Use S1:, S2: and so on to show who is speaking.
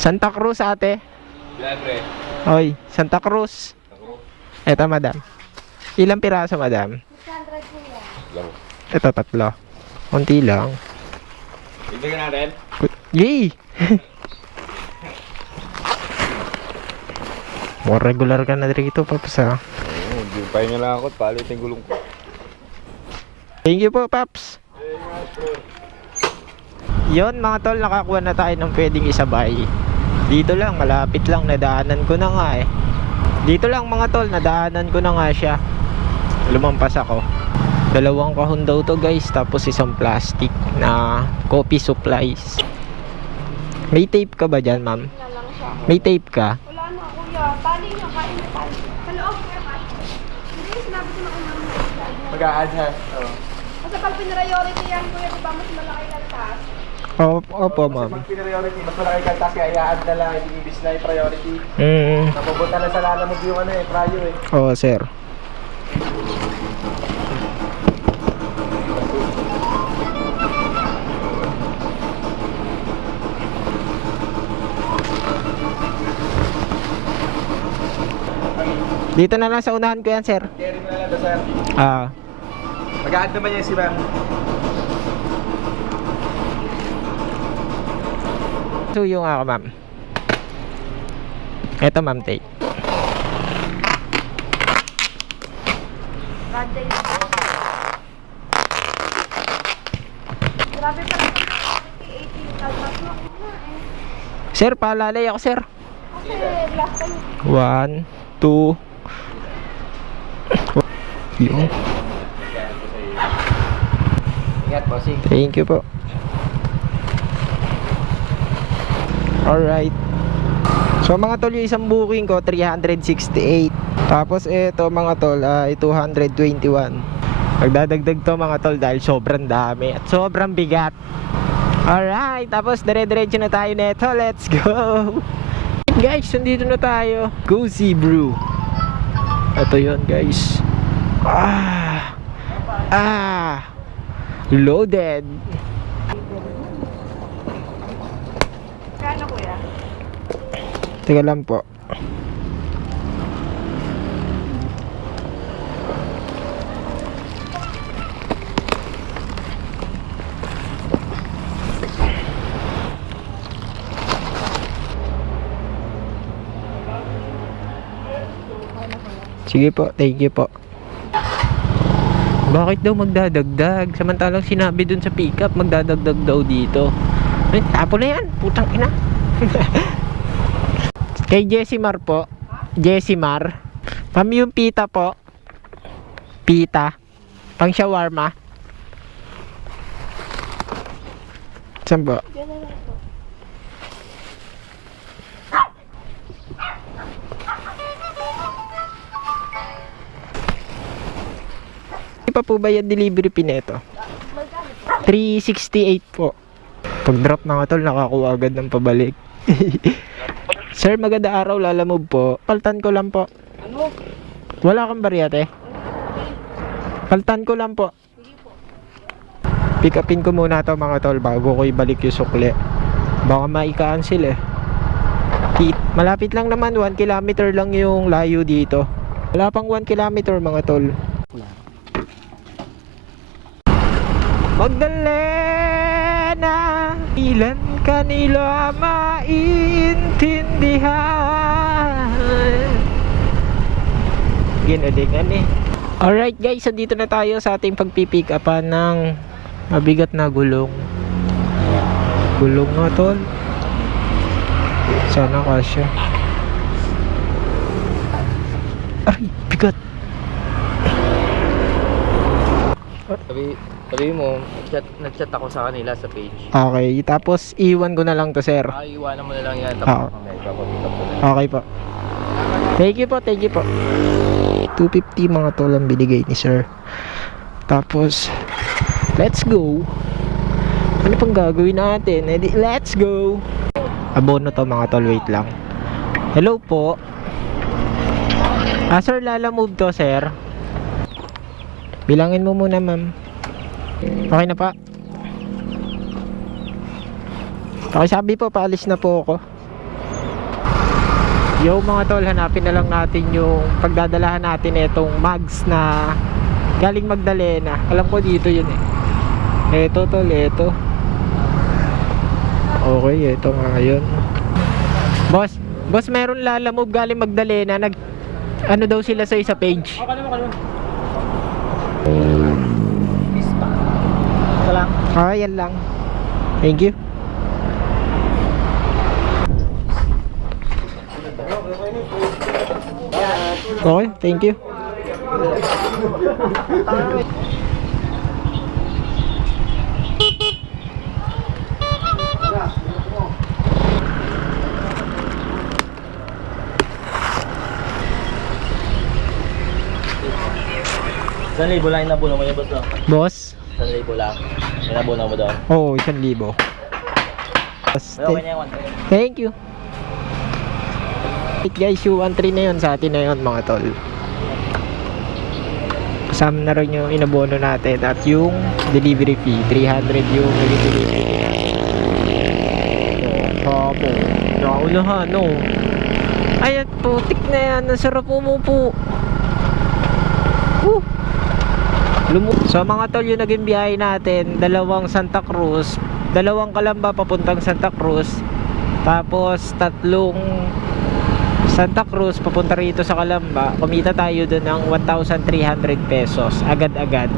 S1: Santa Cruz ate.
S2: Libre.
S1: Oy, Santa Cruz. Eto madam. Ilang piraso madam?
S2: Lang.
S1: Ito tatlo. Kunti lang.
S2: Ibigyan natin.
S1: Yay! More regular ka na rito, Paps, ha?
S2: Oo, hindi pa nga lang ako. at Palit yung gulong ko.
S1: Thank you po, Paps. Yon mga tol, nakakuha na tayo ng pwedeng isabay. Dito lang, malapit lang, nadaanan ko na nga eh. Dito lang mga tol, nadaanan ko na nga siya. Lumampas ako. Dalawang kahon daw to guys, tapos isang plastic na coffee supplies. May tape ka ba dyan, ma'am? May tape ka?
S3: Wala na, kuya. Tali niya, kain na tali. Sa loob, kuya, kain. Hindi, sinabi ko na.
S2: Mag-a-add ha.
S3: Kasi pag pinriority yan, kuya, di ba mas malaki lang taas?
S1: Opo, opo ma'am.
S2: Pag priority, mas malaki ka kasi kaya i-add na lang. Hindi ibis na yung priority.
S1: Mm,
S2: Napupunta na sa lala mo yung ano eh, prayo eh.
S1: oo sir. Dito na lang sa unahan ko yan, sir.
S2: Carry mo na lang, sir.
S1: Ah,
S2: Mag-a-add naman yan si ma'am.
S1: Suyo nga ako, ma'am. Eto, ma'am, take.
S3: God day na po. Grabe pala yung priority 18 kalmas mo. Kuna.
S1: Sir, paalalay ako, sir. One, two.
S2: Bossing.
S1: Thank you po. Alright. So mga tol, yung isang booking ko, 368. Tapos ito mga tol, ay 221. Magdadagdag to mga tol dahil sobrang dami at sobrang bigat. Alright, tapos dire-diretso na tayo neto. Let's go! Guys, nandito na tayo. Cozy Brew. Ito yon guys. Ah! Ah! Loaded.
S3: kano kuya?
S1: Teka lang po. Sige po, thank you po. Bakit daw magdadagdag? Samantalang sinabi dun sa pickup, magdadagdag daw dito. Ay, tapo na yan, putang ina. Kay Jessimar po. Jessimar. Ma'am yung pita po. Pita. Pang shawarma. Saan po?
S3: Na
S1: pa po ba yung delivery pin ito?
S3: Magkano po?
S1: 368 po. Pag drop mga tol, nakakuha agad ng pabalik. Sir, maganda araw, lalamove po. Paltan ko lang po.
S3: Ano?
S1: Wala kang bariyate? Paltan ko lang po. Pick upin ko muna to mga tol bago ko ibalik yung sukli. Baka maika-cancel eh. Malapit lang naman, 1 kilometer lang yung layo dito. Wala pang 1 kilometer mga tol. Magdalena, ilan kanila maintindihan? Ginalingan eh. Alright guys, so dito na tayo sa ating pagpipick upan ng mabigat na gulong. Gulong nga tol. Sana kasya. Aray, bigat.
S4: Sabi, sabi mo, nag-chat, nag-chat ako sa kanila sa page.
S1: Okay, tapos iwan ko na lang to sir.
S4: Ah, iwanan mo na lang yan.
S1: Ah.
S4: Tapos ko na.
S1: Okay po. Thank you po, thank you po. 250 mga tol ang binigay ni sir. Tapos, let's go. Ano pang gagawin natin? Edi, let's go. Abono to mga tol, wait lang. Hello po. Ah, sir, lala move to, sir. Bilangin mo muna, ma'am. Okay na pa. Okay, sabi po, paalis na po ako. Yo mga tol, hanapin na lang natin yung pagdadalahan natin itong mags na galing Magdalena. Alam ko dito yun eh. Eto tol, eto. Okay, eto nga yun. Boss, boss meron lalamove galing Magdalena. Nag, ano daw sila sa isa page?
S2: Ito lang.
S1: Ah, yan lang. Thank you. Okay, thank you.
S2: Isang libo lang yung nabuno mo yung boss no?
S1: Boss?
S2: Isang libo lang. Nabuno mo doon.
S1: Oo, oh, isang libo.
S2: Okay na yung one.
S1: Thank you. Wait guys, yung 1-3 na yun sa atin na yun mga tol. Kasama na rin yung inabono natin at yung delivery fee. 300 yung delivery fee. Oh, Papo. Naulahan, no? Ay, at putik na yan. Ang sarap umupo. So mga tol, yung naging biyahe natin, dalawang Santa Cruz, dalawang Kalamba papuntang Santa Cruz, tapos tatlong Santa Cruz papunta rito sa Kalamba, kumita tayo doon ng 1,300 pesos agad-agad.